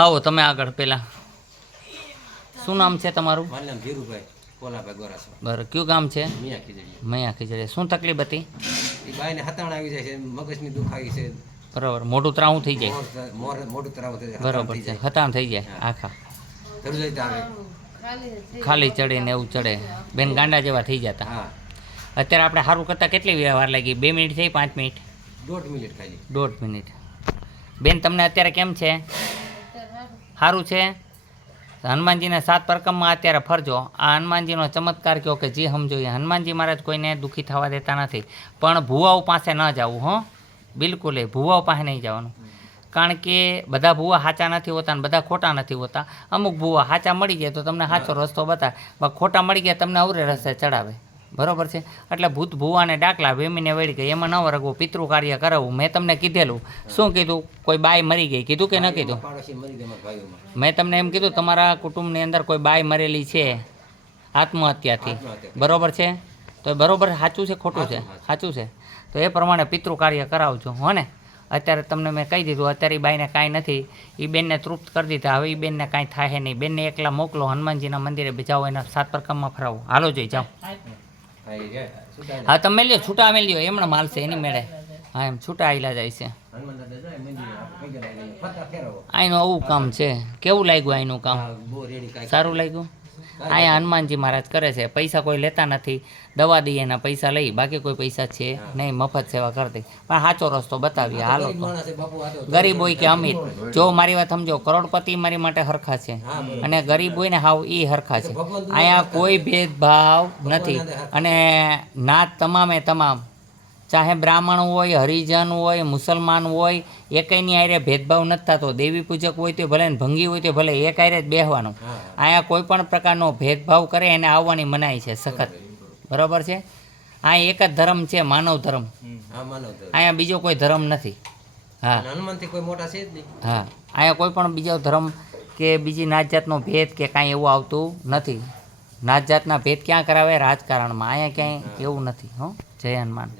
આવો તમે આગળ પહેલાં શું નામ છે તમારું? મારું નામ ધીરુભાઈ કોલાભાઈ ગોરાસા. બરાબર, કયું ગામ છે? મિયા ખીજડીયા. મૈયા ખીજડીયા. શું તકલીફ હતી? એ બાઈને હતાણ આવી જાય છે, મગજની દુખ આવી છે, બરાબર, મોઢું ત્રાવું થઈ જાય. મોઢું તરાવ થઈ જાય, બરાબર છે, હતાણ થઈ જાય આખા, ધરુજાઈ આવે. ખાલી ચડે ને એવું ચડે, બેન ગાંડા જેવા થઈ જતા. હા, અત્યારે આપણે સારું કરતાં કેટલી વાર લાગી? 2 મિનિટ થઈ? 5 મિનિટ? 1.5 મિનિટ ખાલી. 1.5 મિનિટ. બેન તમને અત્યારે કેમ છે? સારું છે? હનુમાનજીના 7 પરકમમાં અત્યારે ફરજો. આ હનુમાનજીનો ચમત્કાર કહો કે જે સમજો એ. હનુમાનજી મહારાજ કોઈને દુઃખી થવા દેતા નથી, પણ ભુવાઓ પાસે ન જવું. હો, બિલકુલ એ ભુવાઓ પાસે નહીં જવાનું. કારણ કે બધા ભૂવા સાચા નથી હોતા ને બધા ખોટા નથી હોતા. અમુક ભૂવા સાચા મળી જાય તો તમને સાચો રસ્તો બતાવે, ખોટા મળી ગયા તમને અવરે રસ્તે ચડાવે. બરાબર છે? એટલે ભૂત ભૂવાને ડાકલા વેમીને વળી ગઈ, એમાં ન વરગવું, પિતૃ કાર્ય કરાવવું. મેં તમને કીધેલું. શું કીધું? કોઈ બાઈ મરી ગઈ કીધું કે ન કીધું? પાડોશી મરી ગયા મારા ભાઈઓમાં. મેં તમને એમ કીધું તમારા કુટુંબની અંદર કોઈ બાઈ મરેલી છે આત્મહત્યાથી. બરાબર છે? તો બરાબર સાચું છે ખોટું છે? સાચું છે. તો એ પ્રમાણે પિતૃ કાર્ય કરાવજો. હો ને? અત્યારે તમને મેં કહી દીધું, અત્યારે એ બાઈને કાંઈ નથી, એ બેનને તૃપ્ત કરી દીધા. હવે એ બેનને કાંઈ થાય નહીં. બેનને એકલા મોકલો, હનુમાનજીના મંદિરે જાઓ, એના 7 પરકમમાં ફરાવો. હાલો જોઈ જાઓ. હા તમે લ્યો, છૂટા અમે લ્યો, એમણે માલશે એની મેળે. હા, એમ છૂટા આવેલા જાય છે. આનું આવું કામ છે. કેવું લાગ્યું આનું કામ? સારું લાગ્યું? અહીંયા હનુમાનજી મહારાજ કરે છે, પૈસા કોઈ લેતા નથી. દવા દઈએ એના પૈસા લઈ, બાકી કોઈ પૈસા છે નહીં, મફત સેવા કરતી. પણ સાચો રસ્તો બતાવીએ. હાલો તો. ગરીબ હોય કે અમીર, જો મારી વાત સમજો, કરોડપતિ મારી માટે હરખા છે અને ગરીબ હોય ને હાવ એ હરખા છે. અહીંયા કોઈ ભેદભાવ નથી. અને નાત તમામે તમામ, ચાહે બ્રાહ્મણ હોય, હરિજન હોય, મુસલમાન હોય, એકયની હારે ભેદભાવ નથી થતો. દેવી પૂજક હોય તો ભલે ને ભંગી હોય તો ભલે, એક હારે જ બેસવાનું. અહીંયા કોઈ પણ પ્રકારનો ભેદભાવ કરે એને આવવાની મનાઈ છે સખત. બરાબર છે? અહીંયા એક જ ધર્મ છે, માનવ ધર્મ. અહીંયા બીજો કોઈ ધર્મ નથી. હા, હનુમાનથી કોઈ મોટા છે જ નહીં. હા, અહીંયા કોઈ પણ બીજો ધર્મ કે બીજી નાત જાતનો ભેદ કે કાંઈ એવું આવતું નથી. નાત જાતના ભેદ ક્યાં કરાવે? રાજકારણમાં. અહીંયા ક્યાંય એવું નથી. હો, જય હનુમાન.